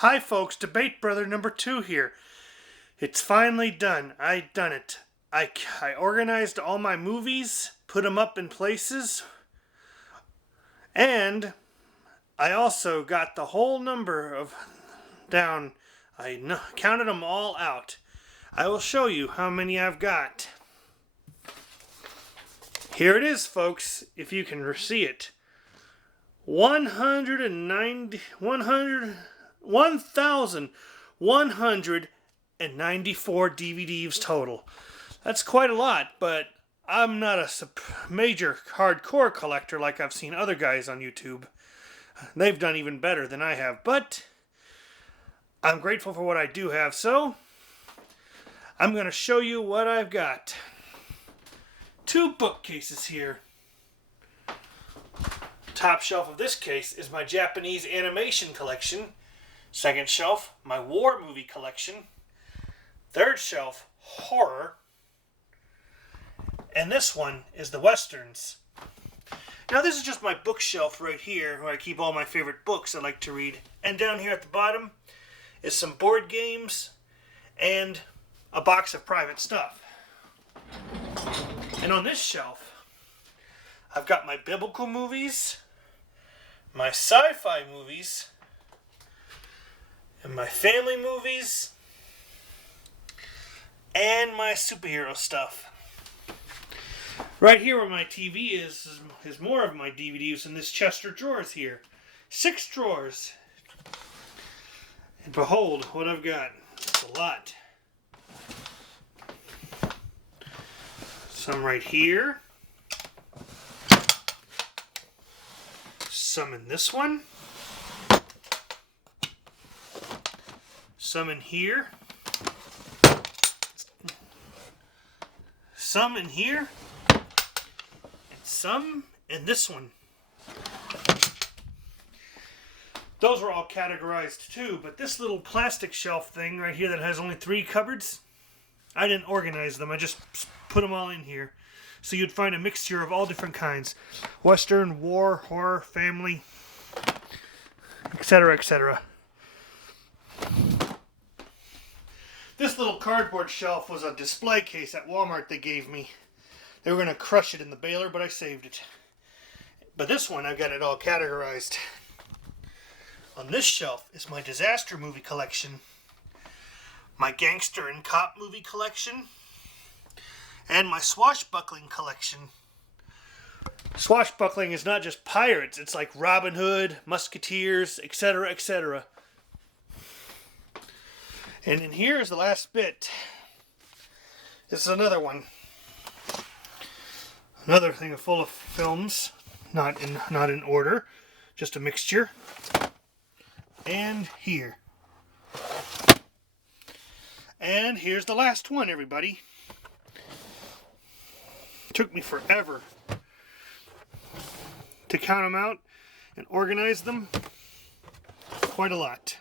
Hi folks, Debate Brother number 2 here. It's finally done. I done it. I organized all my movies, put them up in places, and I also got the whole number of down. Counted them all out. I will show you how many I've got. Here it is, folks, if you can see it. 1,194 DVDs total. That's quite a lot, but I'm not a major hardcore collector like I've seen other guys on YouTube. They've done even better than I have, but I'm grateful for what I do have, so I'm going to show you what I've got. 2 bookcases here. Top shelf of this case is my Japanese animation collection. Second shelf, my war movie collection. Third shelf, horror. And this one is the westerns. Now this is just my bookshelf right here where I keep all my favorite books I like to read. And down here at the bottom is some board games and a box of private stuff. And on this shelf, I've got my biblical movies, my sci-fi movies, and my family movies, and my superhero stuff. Right here where my TV is more of my DVDs in this chest of drawers here. 6 drawers. And behold what I've got. It's a lot. Some right here. Some in this one. Some in here. Some in here. And some in this one. Those were all categorized too, but this little plastic shelf thing right here that has only 3 cupboards, I didn't organize them. I just put them all in here. So you'd find a mixture of all different kinds. Western, war, horror, family, etc., etc. This little cardboard shelf was a display case at Walmart they gave me. They were going to crush it in the baler, but I saved it. But this one, I've got it all categorized. On this shelf is my disaster movie collection, my gangster and cop movie collection, and my swashbuckling collection. Swashbuckling is not just pirates, it's like Robin Hood, Musketeers, etc., etc. And in here is the last bit. This is another one. Another thing full of films, not in order, just a mixture. And here. And here's the last one, everybody. Took me forever to count them out and organize them. Quite a lot.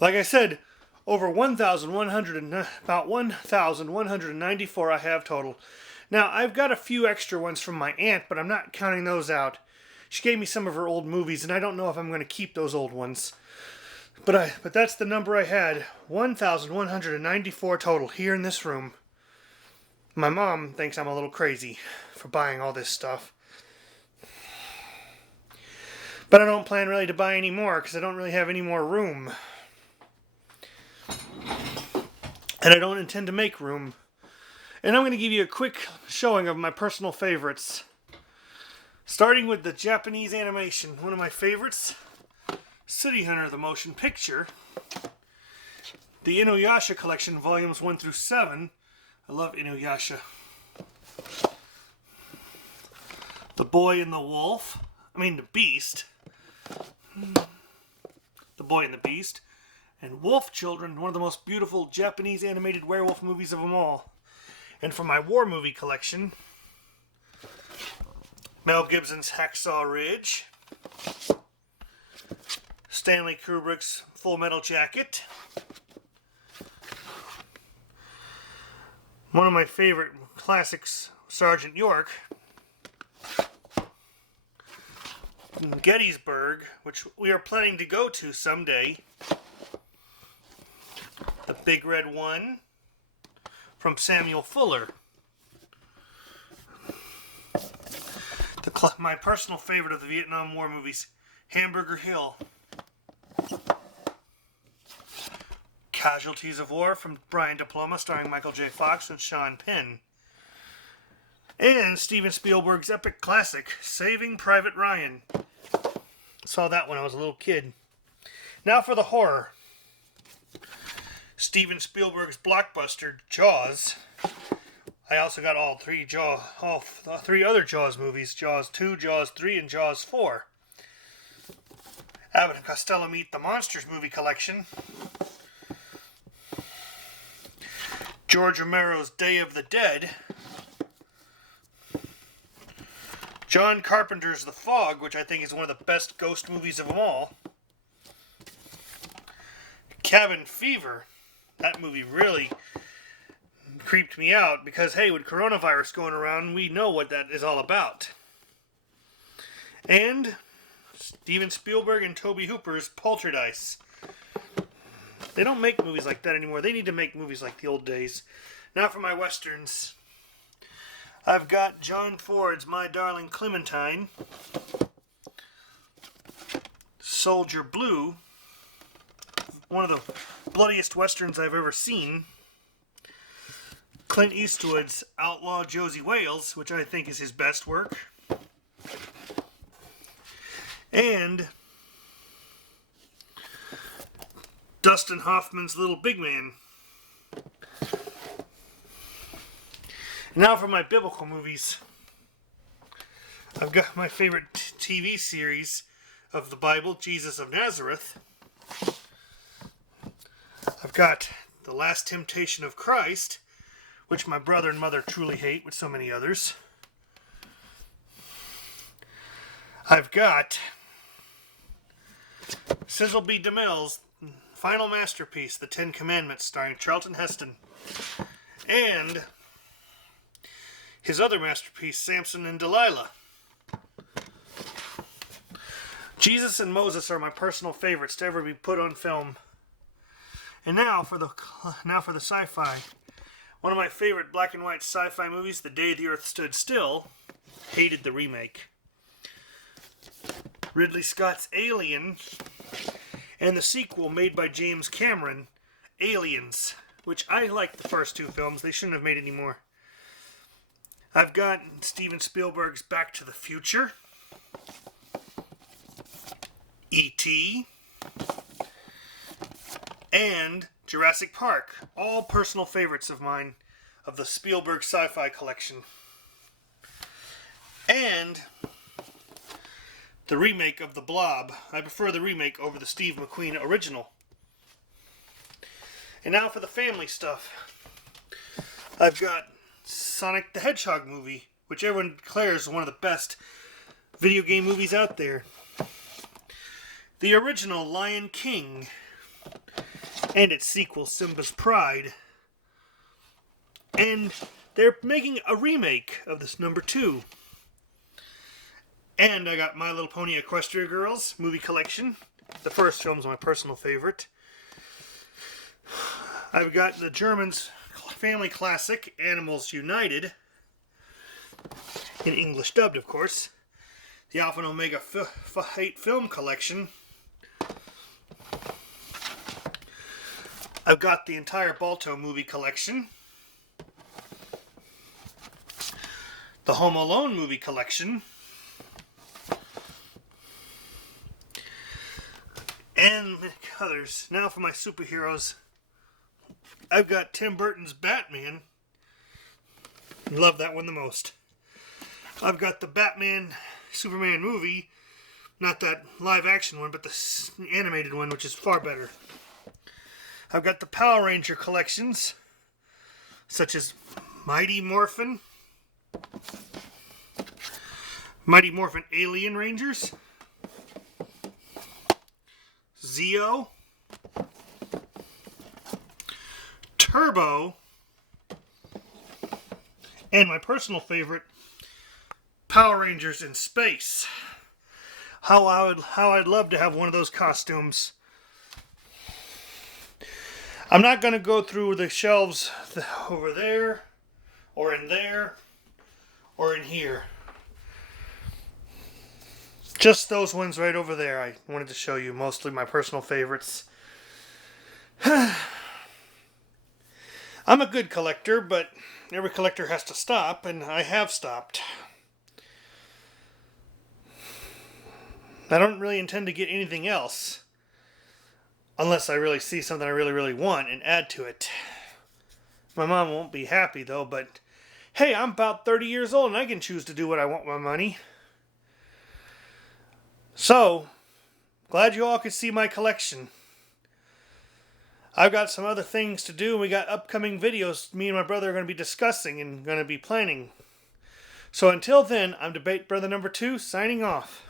Like I said, over about 1,194 I have total. Now, I've got a few extra ones from my aunt, but I'm not counting those out. She gave me some of her old movies, and I don't know if I'm going to keep those old ones. But that's the number I had, 1,194 total here in this room. My mom thinks I'm a little crazy for buying all this stuff. But I don't plan really to buy any more because I don't really have any more room. And I don't intend to make room. And I'm going to give you a quick showing of my personal favorites. Starting with the Japanese animation, one of my favorites, City Hunter, the motion picture. The Inuyasha collection, volumes 1 through 7. I love Inuyasha. The Boy and the Wolf. The Beast. The Boy and the Beast. And Wolf Children, one of the most beautiful Japanese animated werewolf movies of them all. And for my war movie collection, Mel Gibson's Hacksaw Ridge, Stanley Kubrick's Full Metal Jacket, one of my favorite classics, Sergeant York, Gettysburg, which we are planning to go to someday. The Big Red One from Samuel Fuller. My personal favorite of the Vietnam War movies, Hamburger Hill. Casualties of War from Brian De Palma, starring Michael J. Fox and Sean Penn. And Steven Spielberg's epic classic, Saving Private Ryan. Saw that when I was a little kid. Now for the horror. Steven Spielberg's blockbuster, Jaws. I also got all three other Jaws movies, Jaws 2, Jaws 3, and Jaws 4. Abbott and Costello Meet the Monsters movie collection. George Romero's Day of the Dead. John Carpenter's The Fog, which I think is one of the best ghost movies of them all. Cabin Fever. That movie really creeped me out because, hey, with coronavirus going around, we know what that is all about. And Steven Spielberg and Tobe Hooper's Poltergeist. They don't make movies like that anymore. They need to make movies like the old days. Now for my westerns. I've got John Ford's My Darling Clementine, Soldier Blue, one of the bloodiest westerns I've ever seen, Clint Eastwood's Outlaw Josie Wales, which I think is his best work, and Dustin Hoffman's Little Big Man. Now for my biblical movies. I've got my favorite TV series of the Bible, Jesus of Nazareth. I've got The Last Temptation of Christ, which my brother and mother truly hate, with so many others. I've got Cecil B. DeMille's final masterpiece, The Ten Commandments, starring Charlton Heston. And his other masterpiece, Samson and Delilah. Jesus and Moses are my personal favorites to ever be put on film. And now for the sci-fi. One of my favorite black and white sci-fi movies, The Day the Earth Stood Still. Hated the remake. Ridley Scott's Alien, and the sequel made by James Cameron, Aliens, which I liked the first two films. They shouldn't have made any more. I've got Steven Spielberg's Back to the Future, E.T., and Jurassic Park. All personal favorites of mine of the Spielberg sci-fi collection. And the remake of The Blob. I prefer the remake over the Steve McQueen original. And now for the family stuff. I've got Sonic the Hedgehog movie, which everyone declares is one of the best video game movies out there. The original Lion King and its sequel, Simba's Pride. And they're making a remake of this number 2. And I got My Little Pony Equestria Girls movie collection. The first film's my personal favorite. I've got the Germans' family classic, Animals United. In English dubbed, of course. The Alpha and Omega 8 film collection. I've got the entire Balto movie collection. The Home Alone movie collection. And others. Now for my superheroes. I've got Tim Burton's Batman. Love that one the most. I've got the Batman Superman movie. Not that live action one, but the animated one, which is far better. I've got the Power Ranger collections, such as Mighty Morphin Alien Rangers, Zeo, Turbo, and my personal favorite, Power Rangers in Space. how I'd love to have one of those costumes. I'm not going to go through the shelves over there, or in there, or in here. Just those ones right over there I wanted to show you, mostly my personal favorites. I'm a good collector, but every collector has to stop, and I have stopped. I don't really intend to get anything else. Unless I really see something I really, really want and add to it. My mom won't be happy though, but hey, I'm about 30 years old and I can choose to do what I want with my money. So, glad you all could see my collection. I've got some other things to do. We got upcoming videos me and my brother are going to be discussing and going to be planning. So until then, I'm Debate Brother number 2, signing off.